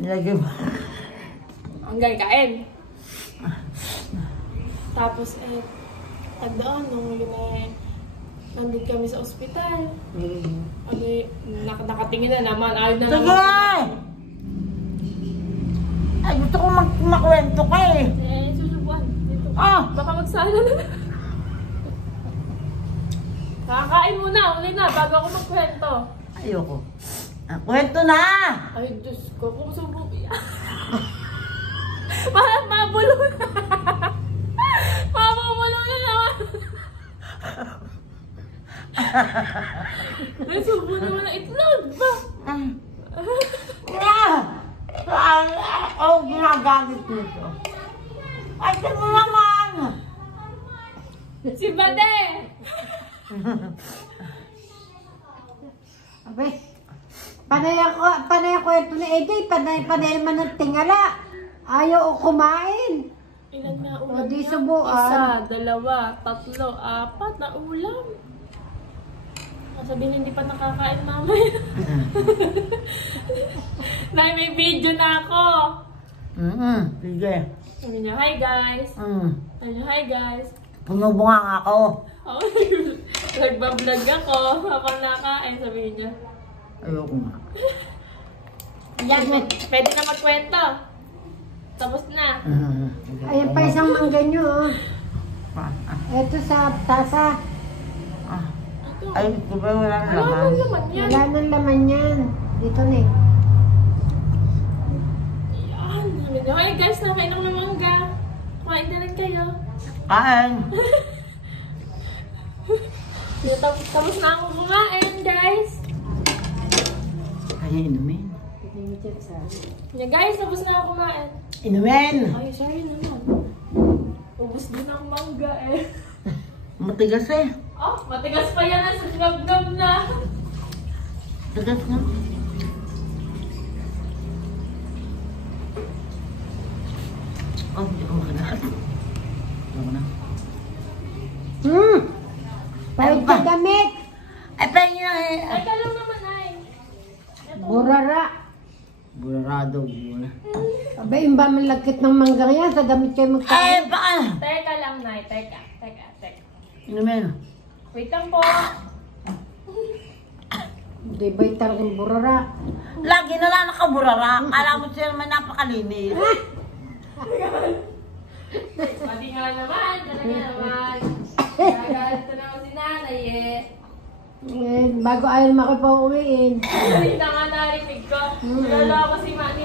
Nilagay mo. Hanggang kain. Tapos tandaan nung yun nandun kami sa ospital. Nakatingin na naman. Ayaw na Sige! naman. Ay, gusto ko makwento ka eh. Susubuan. Dito. Baka magsala na. Kakain muna. Uli na. Bago ako magkwento. Ayoko. Kwento na! Ay, Diyos ko. Kung subo. Parang mabulo na. Mabubulo na naman. Nasubo naman ang itlog ba? Ako ginagamit nito. Ay, ito mo naman! Si Bade! Abay, panay ako ito ni AJ, panay naman ng tingala. Ayaw ko kumain. Ilan na ulam O, di niya? subuan. 1, 2, 3, 4 na ulam. Sabihin hindi pa nakakain mamaya. Dahil may video na ako. Sige. Sabi niya, hi guys. Sabi niya, hi guys. Punubunga nga ako. Nagbablog ako habang nakain, sabihin niya. Ayoko nga. Yan, pwede na magkwento. Tapos na. Ayan pa isang mangga nyo. Ito sa tasa. Ito. Ay, di ba wala na Wala naman? nang laman yan. Wala nang laman yan. Dito na eh. Yan. Sabi niya, hi guys, nakain ako ng mangga. Kumain na lang kayo. Kain. Tapos na ako kumain, guys. Kaya inumin. Yeah, guys, tapos na ako kumain. Inumin! Ay, sorry naman. Ubus din ang mangga eh. Matigas eh. Oh, matigas pa yan. Nasa sinabnab na. Tigas nga. Oh, hindi ko makinaan. Ano na? Pahit ka damit. Ay, pahingin na eh. Teka lang naman ay. Ito. Burara. Burarado. Abay, imba man lagkit ng mangga yan. Sa damit kayo Eh, magkain. baka! Teka lang, Nay. Teka. Inumin. Wait lang po. Di ba'y talagang burara? Lagi na lang nakaburara. Kala mo siya naman napakalinis. Pati nga naman. Talaga naman. Nagalit na naman si nanay eh. Bago ayaw makipauwiin. Hindi na nga narinig ko. Nalala ko si Manny